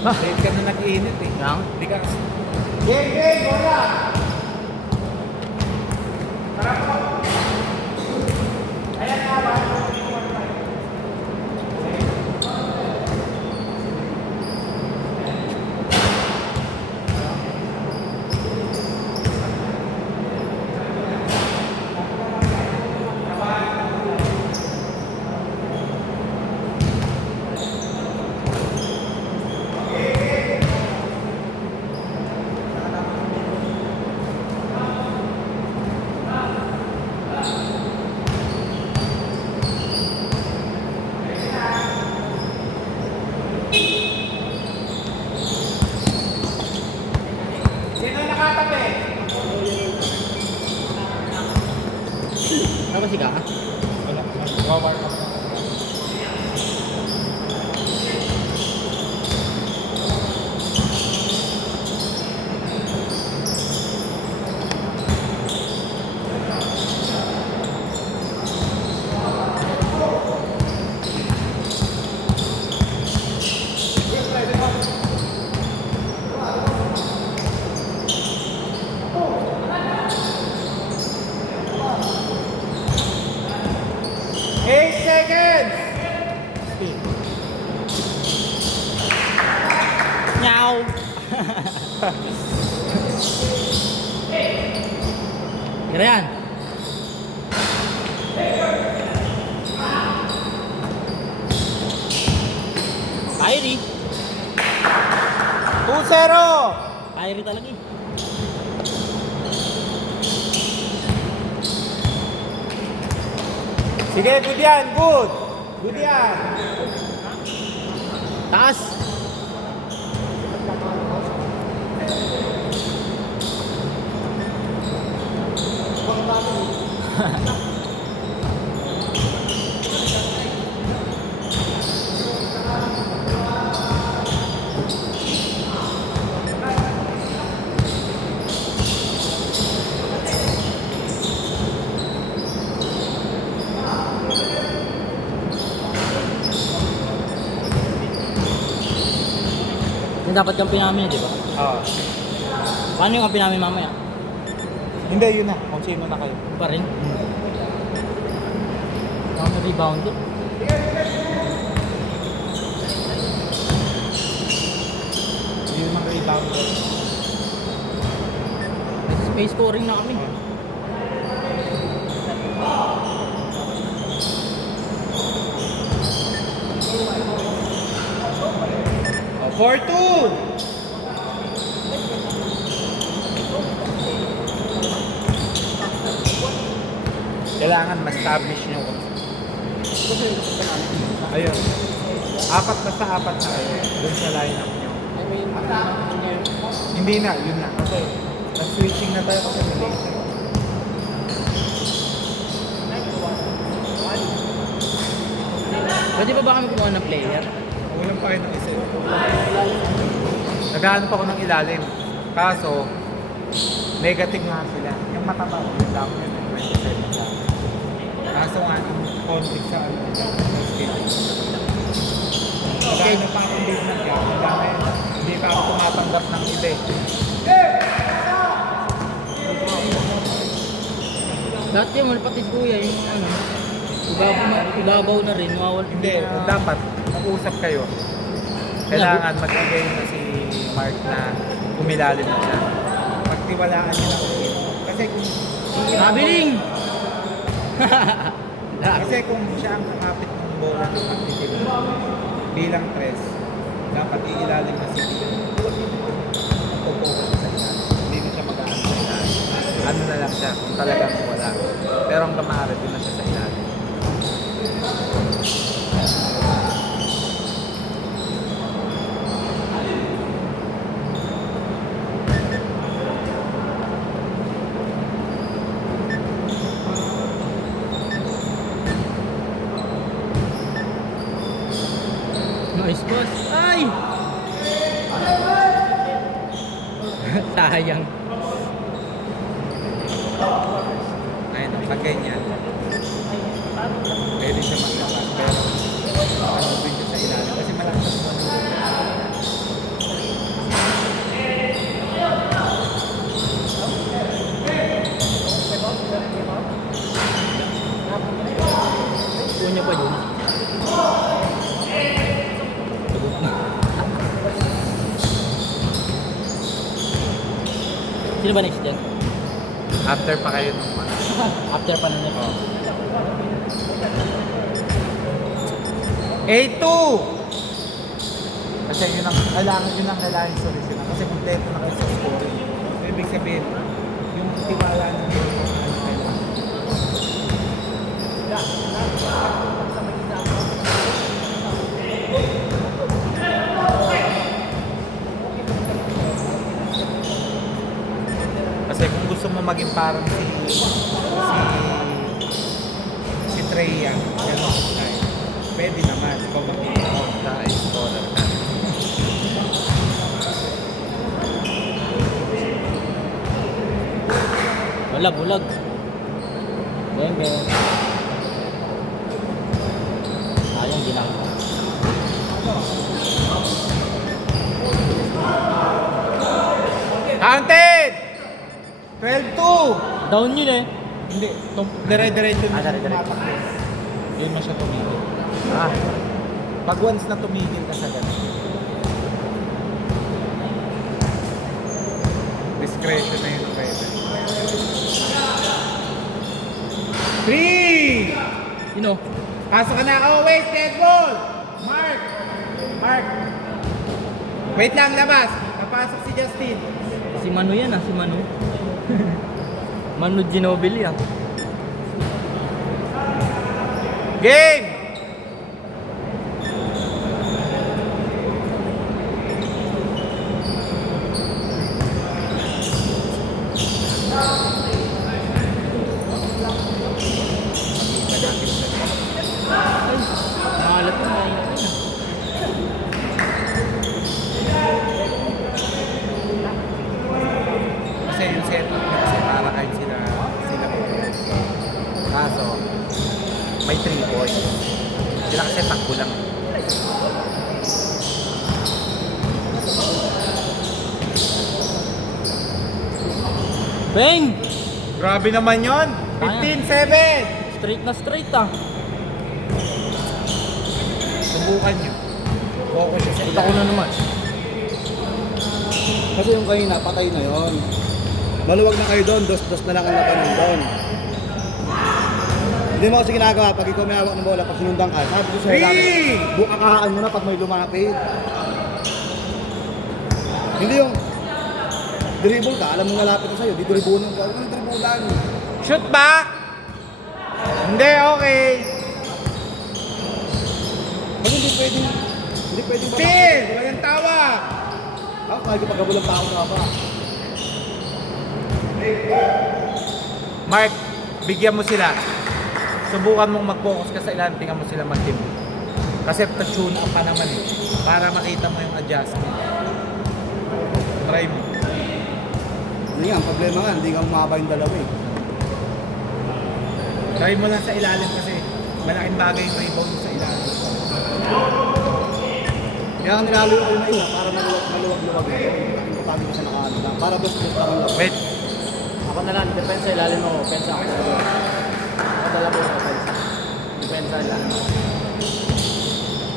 Late ka na nag-iinit eh. Yang? Hindi ka... Game, game, bola! Sino nakatabi? Apa sih kak? Wala. Wawar ka. Eight seconds! Nyaw. Kira yan. Kyrie. 2-0! Kyrie talaga eh. Sige, good yan, good! Good yan! Taas. Yung dapat kampi namin, di ba? Oo. Paano yung kampi namin mamaya? Hindi, yun na. Kung sino na kayo. Yun pa rin. Ako na-rebound eh. Yun ang rebound. Space scoring na kami. Oh, 4-2! Kailangan ma-establish nyo kung... Ayun. Apat na sa apat na kayo. Doon sa line-up nyo. Hindi na, yun na. Kasi nag-switching na tayo kasi malate na. Pwede pa ba kami kumuha ng player? Walang pa kayo ng isa. Naghahanap ako ng ilalim. Kaso, negative nga sila. Yung mataba ko, yung dami yun, 27 sa akin. Kaso nga, yung conflict sa ano, sa skill. Naghahanap pa akong business yan. Ang dami, hindi pa ako tumatanggap ng iba eh. Dati yung pati si kuya, yung ano, ibabaw na rin, mawawal. Hindi, dapat mag-usap kayo. Kailangan magbigay na si Mark na kumilalim na siya. Pagtiwalaan niya lang. Kasi kung Nabiling! kasi kung siya ang kakapit ng bola ng pagtitim bilang tres, dapat iilalim na si Tito. Magpupokus sa ilalim. Hindi na siya mag-aano sa ilalim. Ano na lang siya kung talagang wala. Pero ang gamara, doon na siya sa ilalim. Nice boss. Ay! Sayang. Ayun, pag ganyan, pwede siya mag-apat. Pero, ano din siya sa ilalim. Kasi malakas naman. 4-2. Sino ba next dyan? After pa kayo nung mga. After pa na niya. Oh. A2! Kasi yun ang kailangan yung solution. Kasi kompleto na kayo sa scoring. So, ibig sabihin, yung tiwala ng kailangan. Kasi kung gusto mo maging parang si Treya, gano'n tayo. Pwede naman, ikaw maging scholar ka. Bulag. Bembe. Sayang ginagawa. Counted! 12-2! Down yun eh. Hindi, dire-diretso na siya dire-diretso. tumatakbo. Hindi mo siya tumigil. Pag once na tumigil ka sa ganun. Discretion na yun pwede. 3! Sino? Pasok ka na. Oh, wait, dead ball! Mark! Wait lang, labas. Papasok si Justin. Si Manu yan si Manu. Manu Ginobili Game! Mahalat na Kasi yung setup na kasi para kahit sila kaso may 3 points. Sila kasi takbo lang. Bang! Grabe naman yon. 15-7! Straight na straight Subukan nyo. Focus siya sa Kita ko na naman. Kasi yung kanina, patay na yon. Maluwag na kayo doon, dos-dos na lang ang labanan doon. Hindi mo kasi ginagawa pag ikaw may hawak ng bola, pag sinundan ka, sabi ko sa'yo lang, bukakahaan mo na pag may lumapit. Hindi yung dribble ka, alam mo malapit na sa'yo, di dribulan ka, huwag kang dribulan. Shoot back! Hindi, okay. Pag hindi pwedeng Still! Walang tawa! Ako, kahit pagkabulang pa ako na ba? Mark, bigyan mo sila. Subukan mong mag-focus ka sa ilan, tingnan mo sila mag-team. Kasi tune up pa naman eh. Para makita mo yung adjustment. Try mo. Hindi nga, ang problema nga, hindi ka umaba yung dalawa eh. Try mo lang sa ilalim kasi malaking bagay yung rebound sa ilalim. Kaya ang nilalayo ko na isa, para maluwag-luwag na yun. Importante ko siya nakaano lang, para dos-dos lang ang Wait, Ako na lang, depensa ilalim ako. Pensa ako. Ako dala ko yung depensa. Depensa ilalim ako.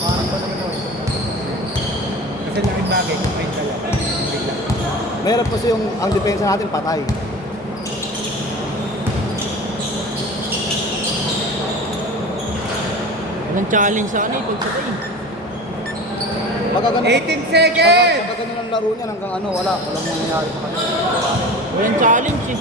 Parang pa naman ako. kasi laking bagay kung may dalawa. Bigla. Meron kasi yung ang depensa natin patay. Walang challenge sa kanil pag sakay. Pagka ganun, 18 seconds! pagka ganun ang laro niya hanggang ano, walang mangyayari sa kanya. Walang challenge eh.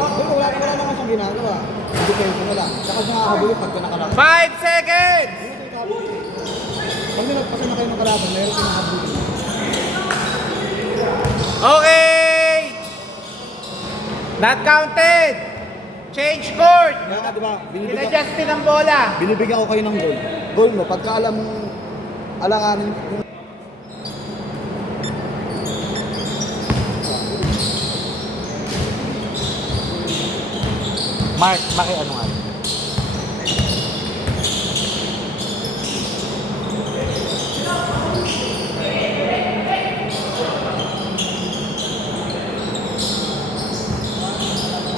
Pero wala naman siyang ginagawa. Ang depensa mo lang. Saka siya nakahabulin pagka nakalaki. 5 seconds! Pag nilagpasan na kayo ng kalaban, meron kayo nakahabulin. Okay! Not counted! Change court! Kaya nga diba, Sila Justin ang bola. binibigyan ko kayo ng goal. Goal mo, pagka alam mong alanganin yung Mark, ano nga?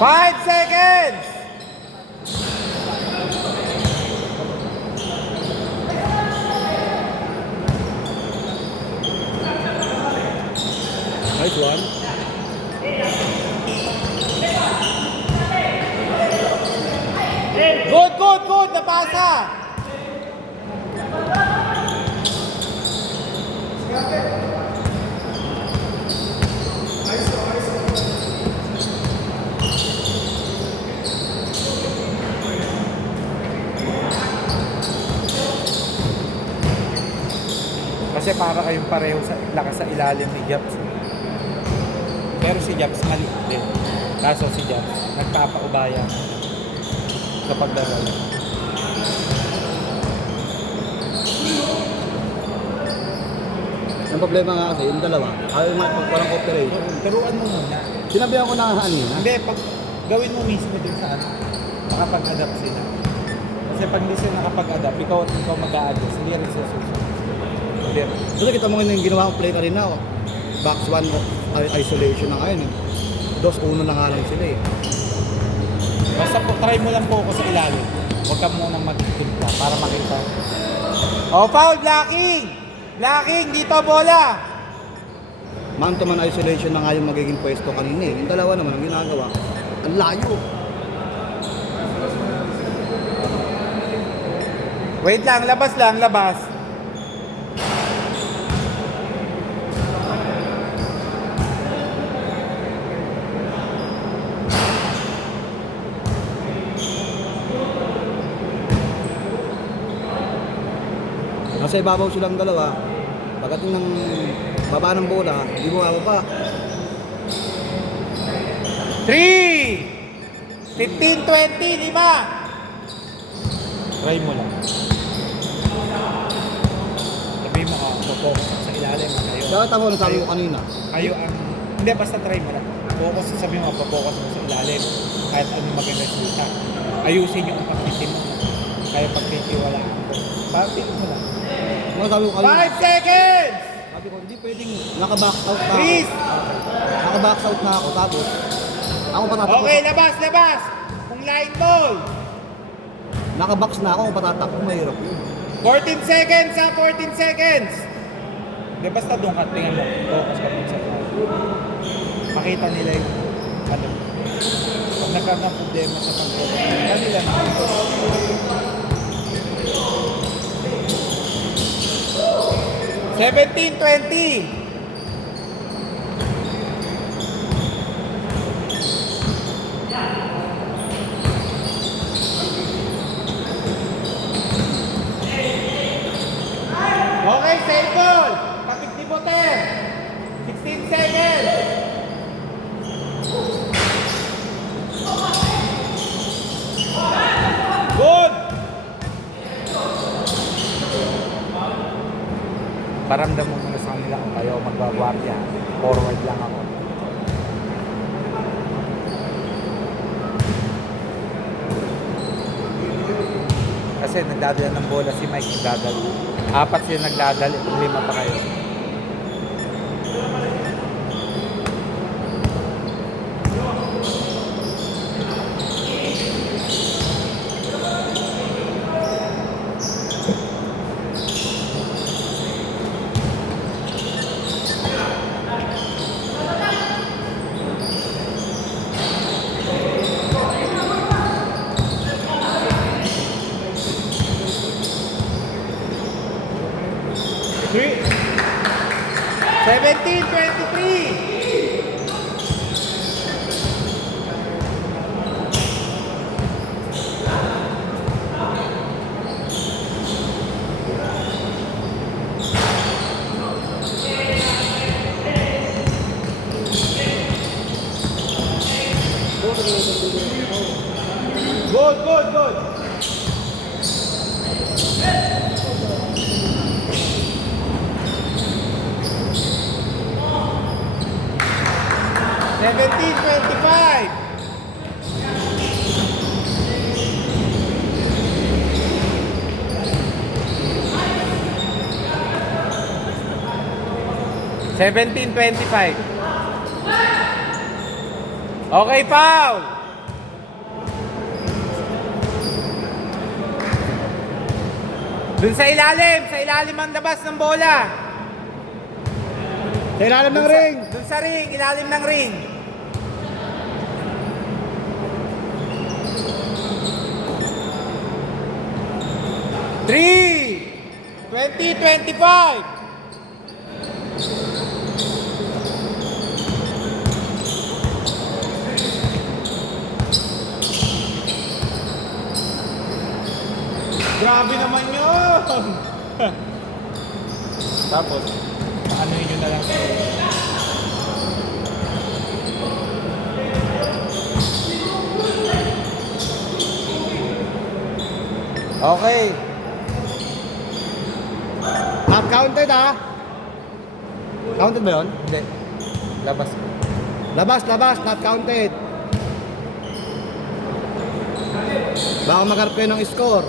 Five seconds! Good! Napasa! Kasi para kayong pareho sa lakas sa ilalim ni Japs. Pero si Japs mali din. Kaso si Japs nagpapaubaya sa paglalaro. Ang problema nga kasi, yung dalawa, ayaw nga parang cooperation. Turuan mo muna. Sinabihan ko na kanina. Hindi, pag gawin mo mismo din sa ano, makapag-adapt sila. Kasi pag hindi sila nakapag-adapt, ikaw mag-a-adjust, hindi rin sila susunod. Hindi rin. Kasi kita mo yung ginawa kong play kanina, oh. Box 1 isolation na ngayon. 2-1 na nga lang sila eh. Basta po, try mo lang focus sa ilalim. Huwag ka munang mag-timpla para makita. Oh, foul! Blocking! Blocking! Dito, bola! Man to man isolation na nga yung magiging pwesto kanina eh. Yung dalawa naman ang ginagawa. Ang layo. Wait lang, labas lang, labas. Nasa ibabaw silang dalawa. Pagdating ng baba ng bola, hindi mo pa. 3! 15, 20, 5! Try mo lang. Sabihin mo, focus sa ilalim. Kayo. Kaya tama na sabi ko kanina. Kayo ang... Hindi, basta try mo lang. Focus, sabihin mo, focus mo sa ilalim. Kahit anong maging resulta. Ayusin yung pagtitim mo. Kaya pagtitiwalaan ko. Pagtitim mo lang. Ano sabi ko kanina? 5 seconds! Sabi ko, hindi pwedeng naka-box out na ako. Please! Naka-box out na ako, tapos ako patatakbo. Okay, labas, labas! Kung line ball! Naka-box na ako, patatakbo, mahirap yun. 14 seconds ha, 14 seconds! Hindi, basta doon ka, tingnan mo. Focus ka dun sa ilalim. Makita nila yung ano. Pag nagkaroon ng problema sa pag-focus, kanila na. 17, 20. Okay, save ball. Takip ni Boter. 16 seconds. Good. Paramdam mo muna sa kanila kung kayo magbabwarya. Forward lang ako. Kasi nagdadala ng bola si Mike, nagdadala. 4 sila nagdadala, 5 pa kayo. Three. 17, 23. Good, good, good. Seventeen, 25. Seventeen, 25. Okay, foul. Dun sa ilalim ang labas ng bola. Sa ilalim ng ring! Dun sa ring, ilalim ng ring. 20-25. Grabe naman yun! Tapos, ano yun na lang. Okay. Half counted ha. Counted ba yun? Hindi. Labas ko. Labas, not counted. Baka magharap kayo ng score.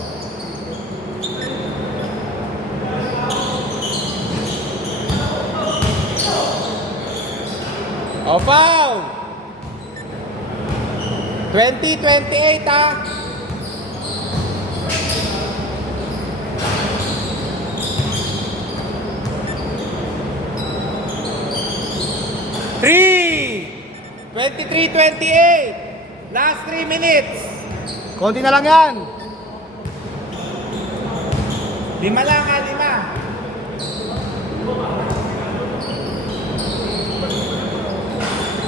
O, foul! 20-28 ha. Three! 23-28. Last 3 minutes. Konti na lang yan. 5 lang ha, 5.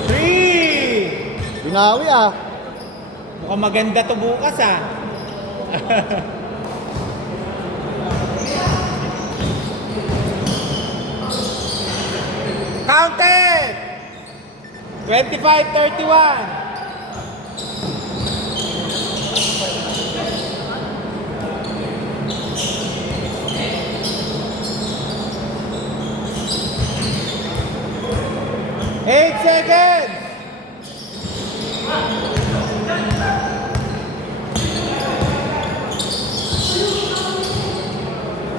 3! Binawi ah. Mukhang maganda to bukas ah. Counted! 25-31. Eight seconds!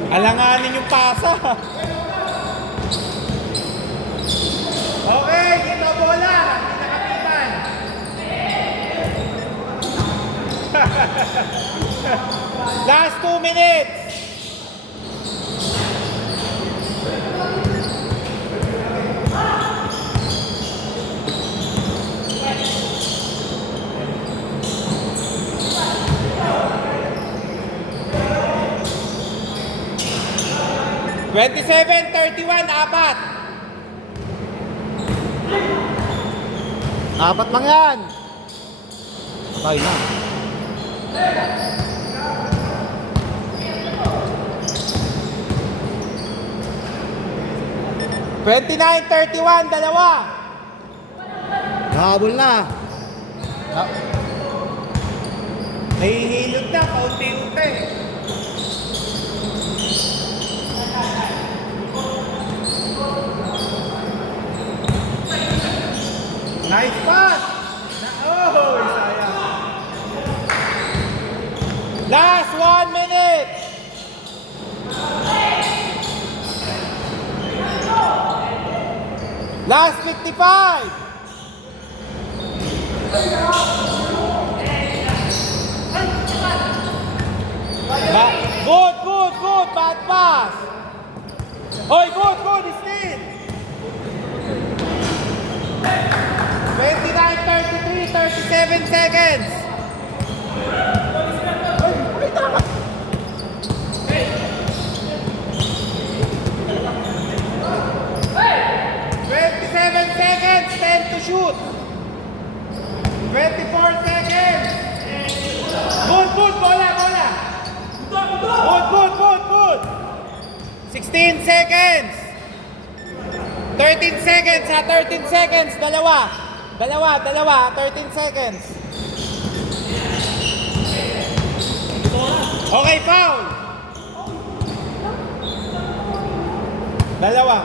Alanganin yung pasa. Okay, dito bola. Hindi nakapitan. Last 2 minutes. Twenty-seven, 31, apat. Apat lang yan. Patay na. Twenty-nine, 31, dalawa. Habol na. Nahihilog na, kaunti-unti. Nice pass! Sayang. Last 1 minute! Last 55! Good! Bad pass! Oy, good! Still! 29, 33, 37 seconds. Seconds, 10 to shoot. 24 seconds. Good, bola. Good. 16 seconds. 13 seconds ha, 13 seconds. Dalawa, 13 seconds. Okay, foul. Dalawa.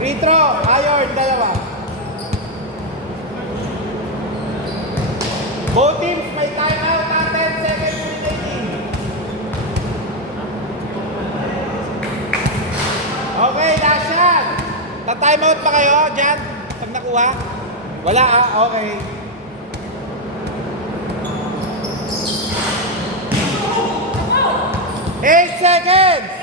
Free throw, iron, dalawa. Both teams may timeout na 10 seconds remaining. Okay, last shot. Ta-timeout pa kayo dyan? Pag nakuha? Wala ah, okay. Eight seconds!